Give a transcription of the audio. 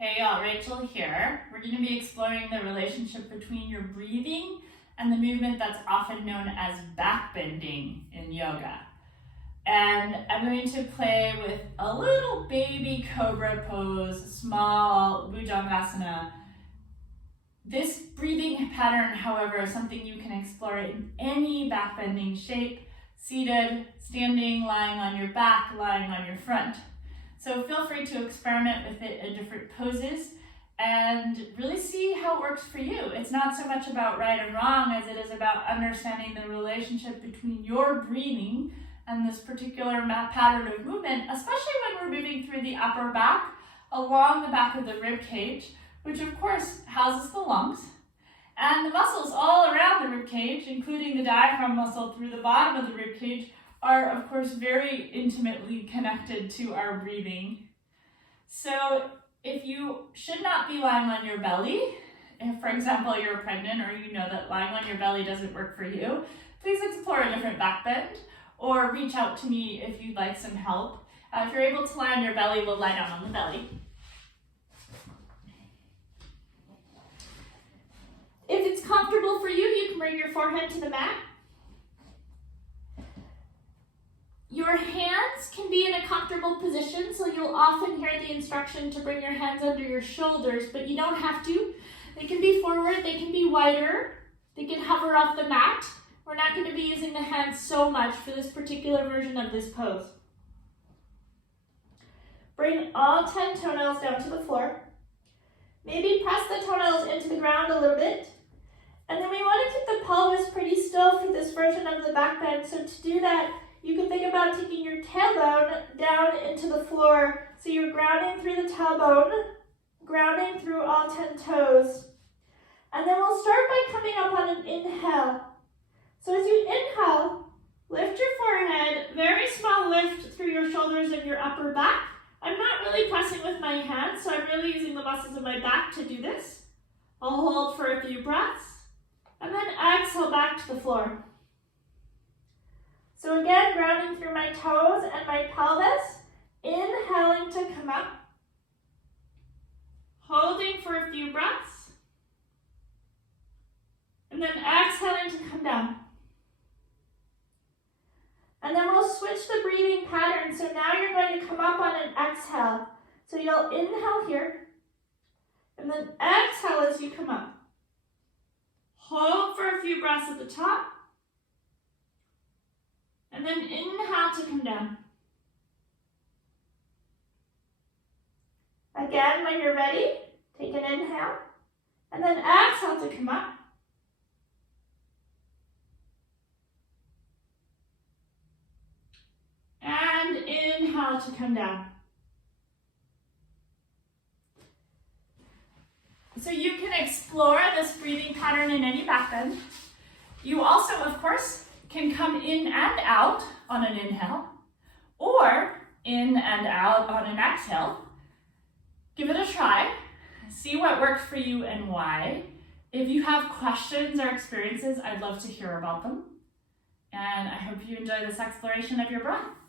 Hey y'all, Rachel here. We're going to be exploring the relationship between your breathing and the movement that's often known as backbending in yoga. And I'm going to play with a little baby cobra pose, small bhujangasana. This breathing pattern, however, is something you can explore in any backbending shape, seated, standing, lying on your back, lying on your front. So feel free to experiment with it in different poses and really see how it works for you. It's not so much about right and wrong as it is about understanding the relationship between your breathing and this particular pattern of movement, especially when we're moving through the upper back, along the back of the rib cage, which of course houses the lungs, and the muscles all around the rib cage, including the diaphragm muscle through the bottom of the rib cage, are of course very intimately connected to our breathing. So if you should not be lying on your belly, if for example you're pregnant or you know that lying on your belly doesn't work for you, please explore a different back bend or reach out to me if you'd like some help. If you're able to lie on your belly, we'll lie down on the belly. If it's comfortable for you, you can bring your forehead to the mat. Your hands can be in a comfortable position, so you'll often hear the instruction to bring your hands under your shoulders, but you don't have to. They can be forward, they can be wider, they can hover off the mat. We're not going to be using the hands so much for this particular version of this pose. Bring all 10 toenails down to the floor. Maybe press the toenails into the ground a little bit. And then we want to keep the pelvis pretty still for this version of the back bend, so to do that, you can think about taking your tailbone down into the floor. So you're grounding through the tailbone, grounding through all 10 toes. And then we'll start by coming up on an inhale. So as you inhale, lift your forehead, very small lift through your shoulders and your upper back. I'm not really pressing with my hands, so I'm really using the muscles of my back to do this. I'll hold for a few breaths, and then exhale back to the floor. So again, grounding through my toes and my pelvis, inhaling to come up, holding for a few breaths, and then exhaling to come down. And then we'll switch the breathing pattern. So now you're going to come up on an exhale. So you'll inhale here, and then exhale as you come up. Hold for a few breaths at the top, and then inhale to come down. Again, when you're ready, take an inhale, and then exhale to come up. And inhale to come down. So you can explore this breathing pattern in any back bend. You also, of course, can come in and out on an inhale, or in and out on an exhale. Give it a try. See what works for you and why. If you have questions or experiences, I'd love to hear about them. And I hope you enjoy this exploration of your breath.